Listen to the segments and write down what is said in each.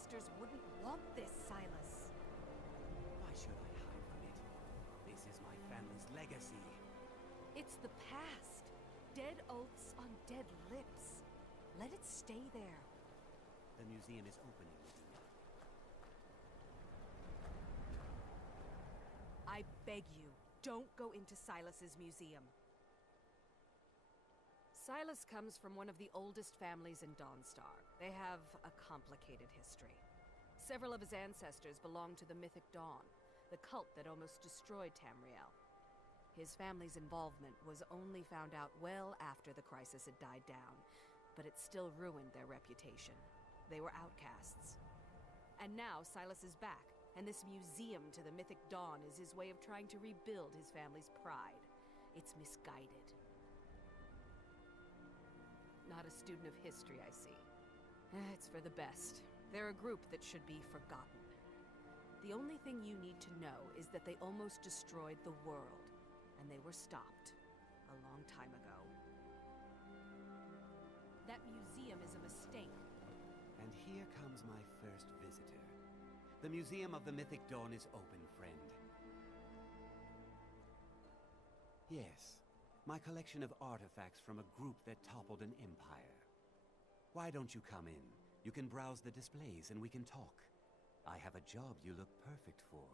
ancestors wouldn't want this, Silas. Why should I hide from it? This is my family's legacy. It's the past. Dead oaths on dead lips. Let it stay there. The museum is opening, Medina. I beg you, don't go into Silas's museum. Silas comes from one of the oldest families in Dawnstar. They have a complicated history. Several of his ancestors belonged to the Mythic Dawn, the cult that almost destroyed Tamriel. His family's involvement was only found out well after the crisis had died down, but it still ruined their reputation. They were outcasts. And now Silas is back, and this museum to the Mythic Dawn is his way of trying to rebuild his family's pride. It's misguided. Not a student of history, I see. It's for the best. They're a group that should be forgotten. The only thing you need to know is that they almost destroyed the world, and they were stopped a long time ago. That museum is a mistake. And here comes my first visitor. The Museum of the Mythic Dawn is open, friend. Yes, my collection of artifacts from a group that toppled an empire. Why don't you come in? You can browse the displays and we can talk. I have a job you look perfect for.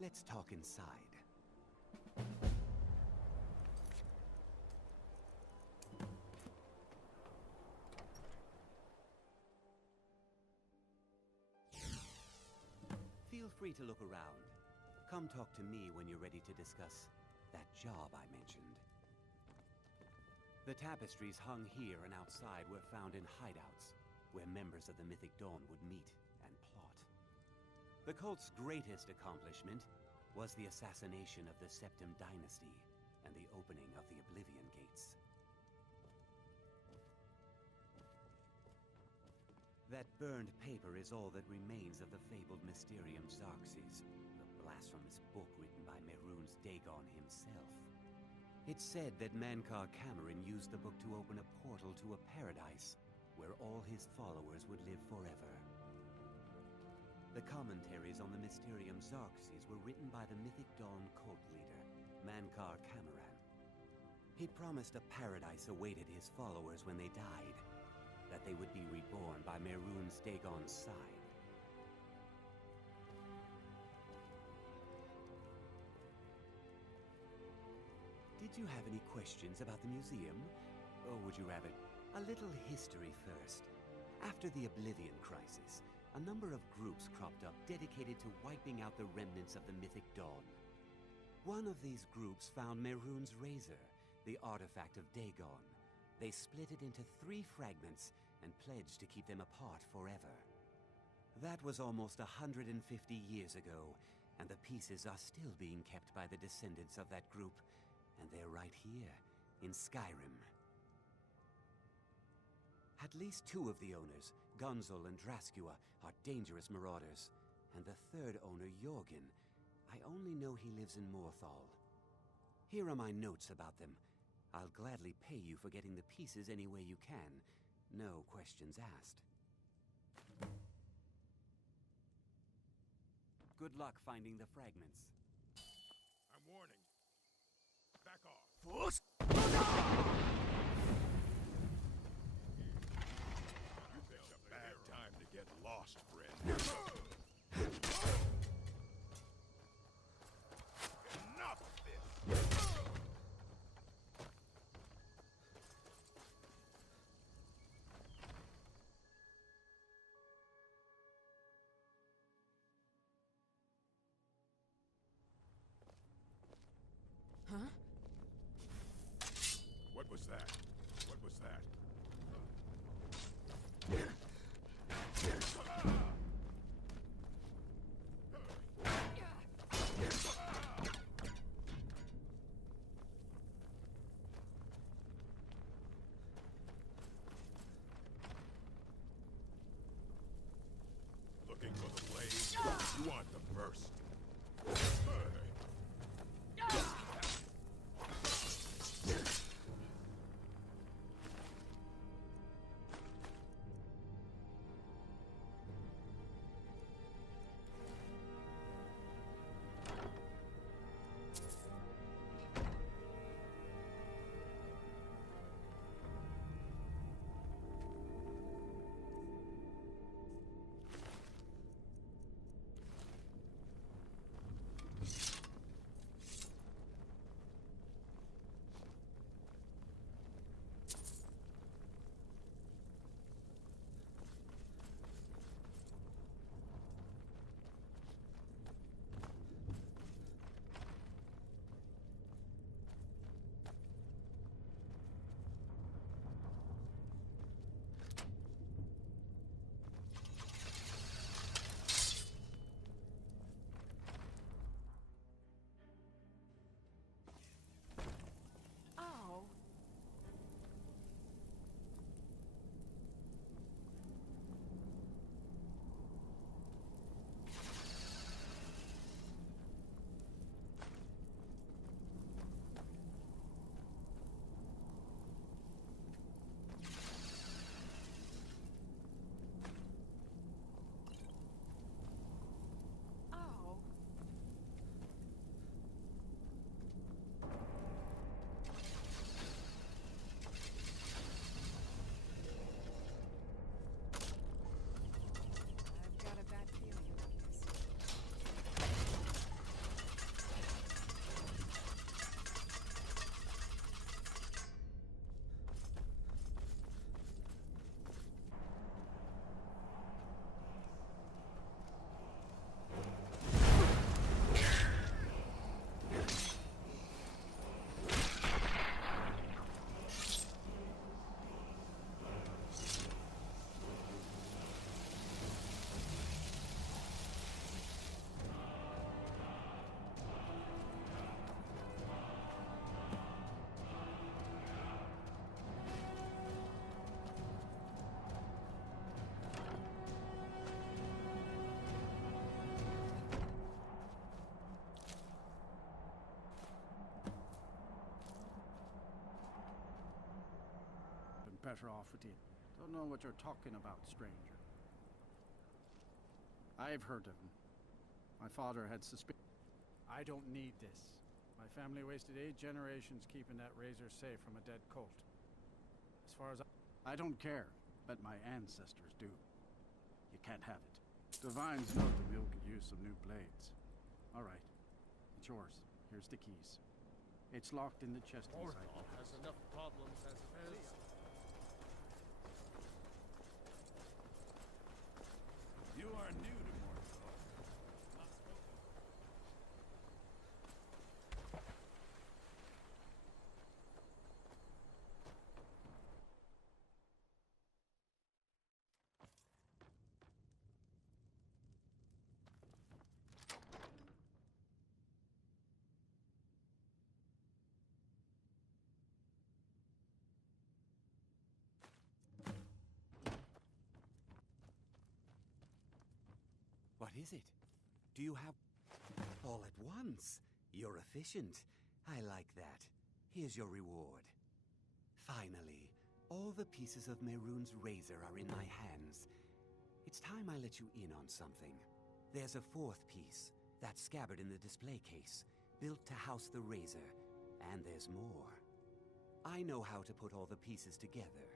Let's talk inside. Feel free to look around. Come talk to me when you're ready to discuss that job I mentioned. The tapestries hung here and outside were found in hideouts, where members of the Mythic Dawn would meet and plot. The cult's greatest accomplishment was the assassination of the Septim Dynasty and the opening of the Oblivion Gates. That burned paper is all that remains of the fabled Mysterium Xarxes, the blasphemous book written by Mehrune's Dagon himself. It's said that Mankar Cameron used the book to open a portal to a paradise where all his followers would live forever. The commentaries on the Mysterium Xarxes were written by the Mythic Dawn cult leader, Mankar Cameron. He promised a paradise awaited his followers when they died, that they would be reborn by Mehrune's Dagon's side. Did you have any questions about the museum? Or would you rather a little history first? After the Oblivion Crisis, a number of groups cropped up dedicated to wiping out the remnants of the Mythic Dawn. One of these groups found Mehrune's razor, the artifact of Dagon. They split it into 3 fragments and pledged to keep them apart forever. That was almost 150 years ago, and the pieces are still being kept by the descendants of that group, and they're right here, in Skyrim. At least 2 of the owners, Gunzel and Draskua, are dangerous marauders, and the 3rd owner, Jorgen, I only know he lives in Morthal. Here are my notes about them. I'll gladly pay you for getting the pieces any way you can. No questions asked. Good luck finding the fragments. I'm warning. Back off. You picked a bad time to get lost, friend. Enough of this! Huh? What was that? What was that? better off with you. Don't know what you're talking about, stranger. I've heard of him. My father had suspicion. I don't need this. My family wasted 8 generations keeping that razor safe from a dead cult. As far as I don't care, but my ancestors do. You can't have it. Divines know the mill could use some new blades. All right, it's yours. Here's the keys. It's locked in the chest inside. Mortal has enough problems as it is. You are new to Mordor. Not spoken. What is it? Do you have... all at once? You're efficient. I like that. Here's your reward. Finally, all the pieces of Mehrune's razor are in my hands. It's time I let you in on something. There's a 4th piece, that scabbard in the display case, built to house the razor. And there's more. I know how to put all the pieces together.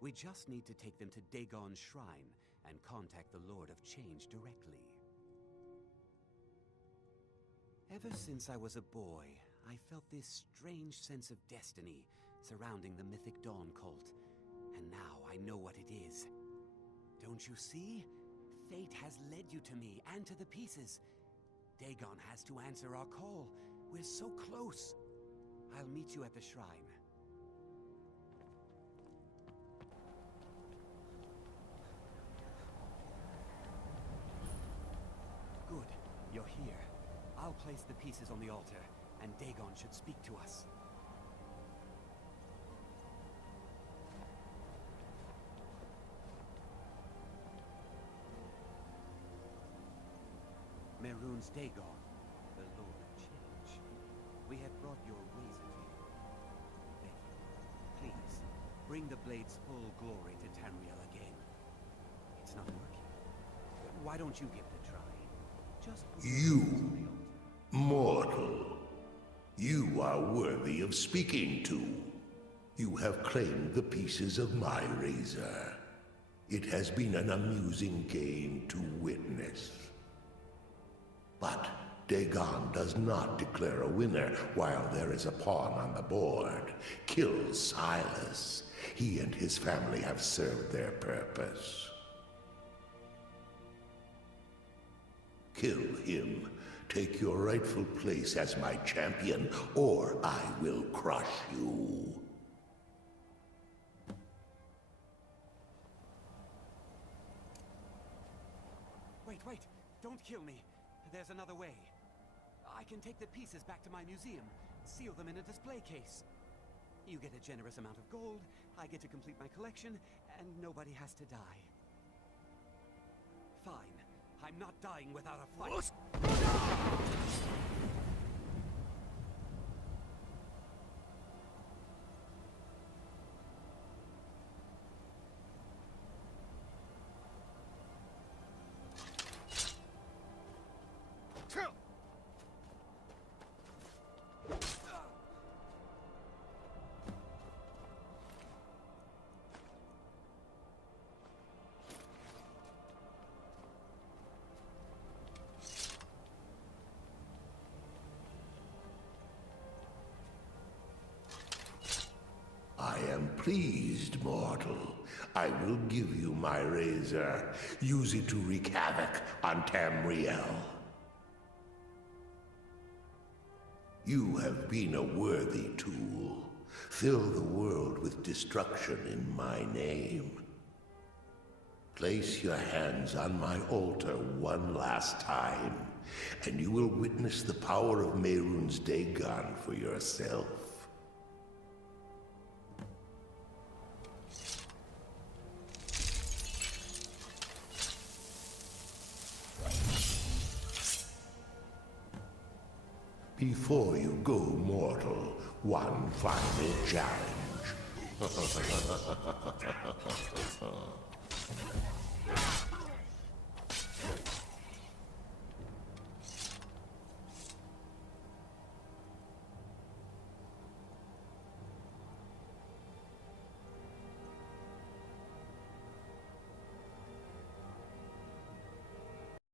We just need to take them to Dagon's shrine and contact the Lord of Change directly. Ever since I was a boy, I felt this strange sense of destiny surrounding the Mythic Dawn cult. And now I know what it is. Don't you see? Fate has led you to me and to the pieces. Dagon has to answer our call. We're so close. I'll meet you at the shrine. Good. You're here. I'll place the pieces on the altar, and Dagon should speak to us. Mehrune's Dagon, the Lord of Change. We have brought your razor to you. Thank you. Please, bring the blade's full glory to Tamriel again. It's not working. Why don't you give it a try? Just put your hands on the altar. Mortal, you are worthy of speaking to. You have claimed the pieces of my razor. It has been an amusing game to witness. But Dagon does not declare a winner while there is a pawn on the board. Kill Silas. He and his family have served their purpose. Kill him. Take your rightful place as my champion, or I will crush you. Wait. Don't kill me. There's another way. I can take the pieces back to my museum, seal them in a display case. You get a generous amount of gold, I get to complete my collection, and nobody has to die. Fine. I'm not dying without a fight. I am pleased, mortal. I will give you my razor. Use it to wreak havoc on Tamriel. You have been a worthy tool. Fill the world with destruction in my name. Place your hands on my altar one last time, and you will witness the power of Mehrune's Dagon for yourself. Before you go, mortal, one final challenge.